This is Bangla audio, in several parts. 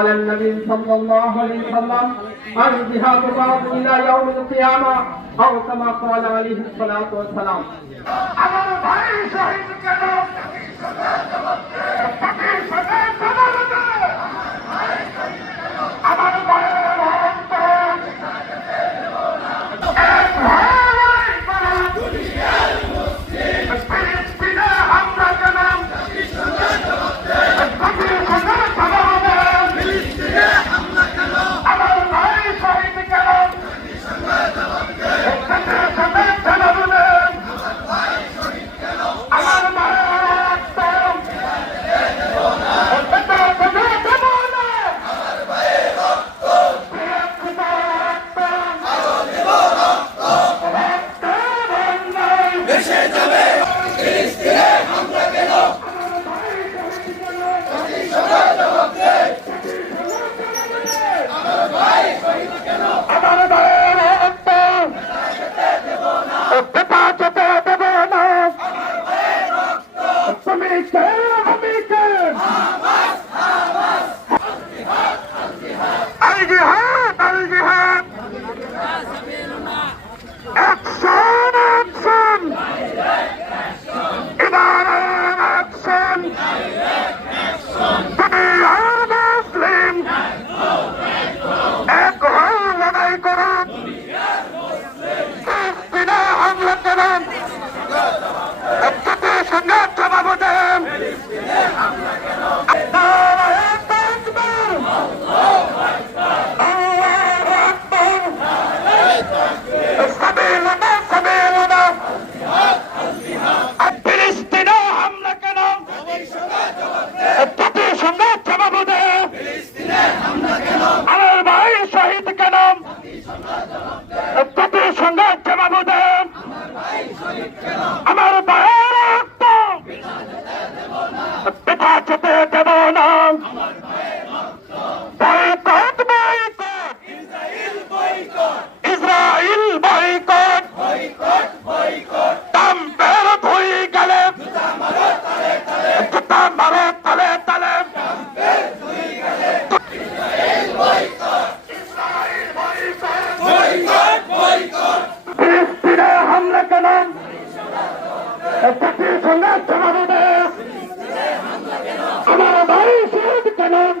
وقال النبي صلى الله عليه وسلم الجهاد بعض الى يوم القيامه او كما قال عليه الصلاه والسلام আমার ভাই শহীদ কেন কেন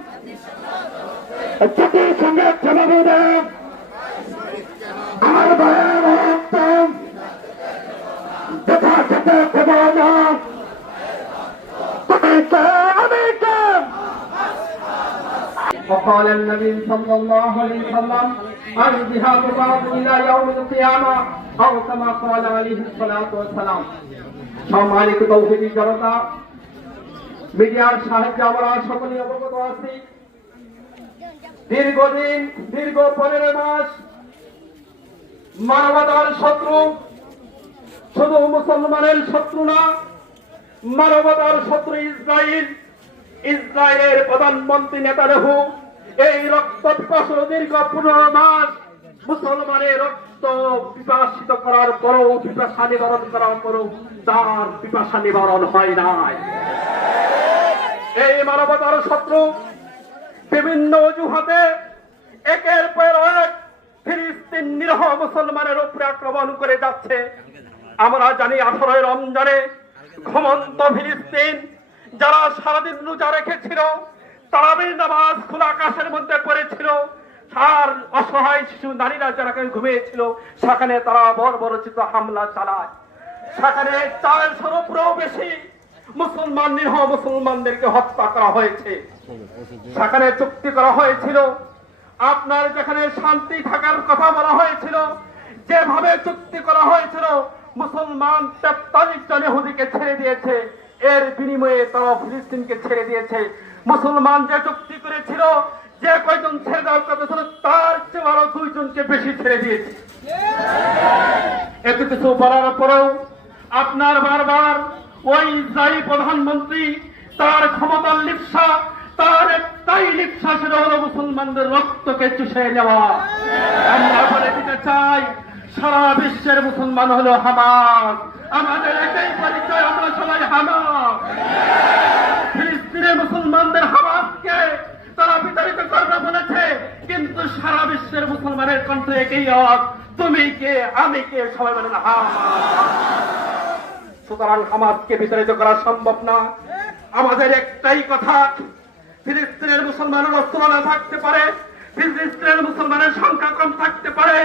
জাতির সঙ্গে জবাব দে আমার ভাইয়ের রক্ত দেখা যেতে দেব না তুমি কে আমি কে وقال النبي صلى الله عليه وسلم الجهاد بعض الى يوم القيامه او كما قال عليه الصلاه والسلام সম্মানিত তৌহিদি জনতা মিডিয়ার সাহায্যে আমরা সকলে অবগত আছি। দীর্ঘদিন, দীর্ঘ পনেরো মাস মানবতার শত্রু, শুধু মুসলমানের শত্রু না, মানবতার শত্রু ইসরায়েল ইসরায়েলের প্রধানমন্ত্রী নেতা নেতারহু, এই রক্ত দীর্ঘ পনেরো মাস মুসলমানের রক্ত পিপাসিত করার পরও পিপাসা নিবারণ করার পরও তার পিপাসা নিবারণ হয় নাই। এই মানবতার শত্রু বিভিন্ন অজুহাতে একের পর এক ফিলিস্তিন নিরহ মুসলমানের উপরে আক্রমণ করে যাচ্ছে। আমরা জানি আঠারোই রমজানে ঘুমন্ত ফিলিস্তিন যারা সারাদিন রোজা রেখেছিল তারাবির নামাজ খোলা আকাশের মধ্যে পড়েছিল আর অসহায় শিশু নারীরা যারা ঘুমিয়েছিল, সেখানে তারা বর্বরচিত হামলা চালায়। সেখানে চারশোর উপরেও বেশি মুসলমান, নিরহ মুসলমানদেরকে হত্যা করা হয়েছে। সেখানে চুক্তি করা হয়েছিল, আপনার যেখানে শান্তি থাকার কথা বলা হয়েছিল, যেভাবে চুক্তি করা হয়েছিল, মুসলমান তেতাল্লিশ জন হুদিকে ছেড়ে দিয়েছে। এর বিনিময়ে তারা ফিলিস্তিনকে ছেড়ে দিয়েছে। মুসলমান যে চুক্তি করেছিল যে কয়জন ছেড়ে দেওয়ার কথা ছিল, তার চেয়ে আরও দুইজনকে বেশি ছেড়ে দিয়েছে। এত কিছু বলার পরেও আপনার বারবার ওই ইসরায়েলি প্রধানমন্ত্রী, তার ক্ষমতার লিপসা, তার একটাই লিপসা সেটা হলো মুসলমানদের রক্তকে চুষে নেওয়া। আমরা বলে দিতে চাই, সারা বিশ্বের মুসলমান হলো হামাস। আমাদের একই পরিচয়, আমরা সবাই হামাস। ফিলিস্তিনের মুসলমানদের বিশ্বের মুসলমানের কণ্ঠ একই আওয়াজ তুমি কে, আমি কে, সবাই বলেন সুতরাং হামাসকে বিতাড়িত করা সম্ভব না। আমাদের একটাই কথা, ফিলিস্তিনের মুসলমানের অস্ত্র থাকতে পারে, ফিলিস্তিনের মুসলমানের সংখ্যা কম থাকতে পারে,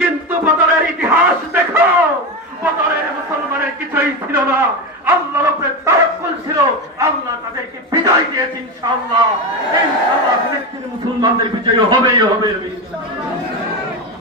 কিন্তু বদরের ইতিহাস দেখো, বদরের মুসলমানের কিছুই ছিল না। আল্লাহর উপরে তারকুল ছিল, আল্লাহ তাদেরকে বিজয় দিয়েছে, ইনশাআল্লাহ। ইনশাআল্লাহ ফিলিস্তিনি মুসলমানদের বিজয় হবেই হবে